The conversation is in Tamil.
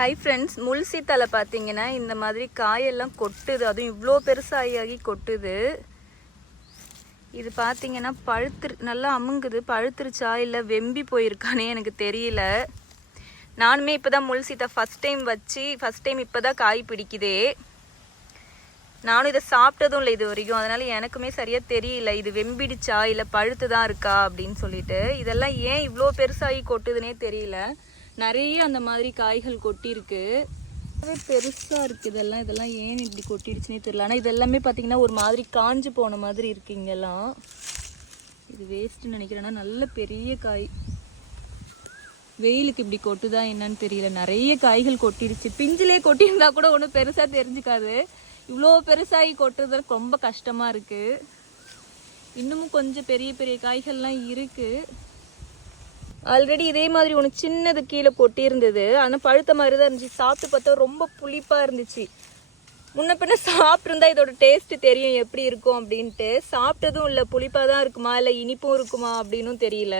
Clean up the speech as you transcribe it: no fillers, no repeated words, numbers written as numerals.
ஹை ஃப்ரெண்ட்ஸ், முள் சீத்தால பார்த்தீங்கன்னா இந்த மாதிரி காயெல்லாம் கொட்டுது. அதுவும் இவ்வளோ பெருசாகி கொட்டுது. இது பார்த்தீங்கன்னா நல்லா அமுங்குது. பழுத்துருச்சா இல்லை வெம்பி போயிருக்கானே எனக்கு தெரியல. நானுமே இப்போ தான் முள் சீத்தா ஃபஸ்ட் டைம் இப்போ தான் காய் பிடிக்குதே. நானும் இதை சாப்பிட்டதும் இல்லை இது வரைக்கும். அதனால எனக்குமே சரியாக தெரியல இது வெம்பிடுச்சா இல்லை பழுத்து தான் இருக்கா அப்படின்னு சொல்லிட்டு. இதெல்லாம் ஏன் இவ்வளோ பெருசாகி கொட்டுதுன்னே தெரியல. நிறைய அந்த மாதிரி காய்கள் கொட்டியிருக்கு. பெருசாக இருக்குது. இதெல்லாம் ஏன் இப்படி கொட்டிடுச்சுன்னே தெரியல. ஆனால் இதெல்லாமே பார்த்தீங்கன்னா ஒரு மாதிரி காஞ்சு போன மாதிரி இருக்கு. இங்கெல்லாம் இது வேஸ்ட்டுன்னு நினைக்கிறேன்னா நல்ல பெரிய காய். வெயிலுக்கு இப்படி கொட்டுதா என்னன்னு தெரியல. நிறைய காய்கள் கொட்டிடுச்சு. பிஞ்சிலே கொட்டியிருந்தா கூட ஒன்றும் பெருசாக தெரிஞ்சுக்காது. இவ்வளோ பெருசாகி கொட்டுறதுக்கு ரொம்ப கஷ்டமாக இருக்குது. இன்னமும் கொஞ்சம் பெரிய பெரிய காய்கள்லாம் இருக்குது. ஆல்ரெடி இதே மாதிரி ஒன்று சின்னது கீழே கொட்டி இருந்தது. ஆனால் பழுத்த மாதிரி தான் இருந்துச்சு. சாப்பிட்டு பார்த்தா ரொம்ப புளிப்பாக இருந்துச்சு. முன்ன பின்ன சாப்பிட்ருந்தா இதோட டேஸ்ட்டு தெரியும் எப்படி இருக்கும் அப்படின்ட்டு. சாப்பிட்டதும் இல்லை, புளிப்பாக தான் இருக்குமா இல்லை இனிப்பும் இருக்குமா அப்படின்னும் தெரியல.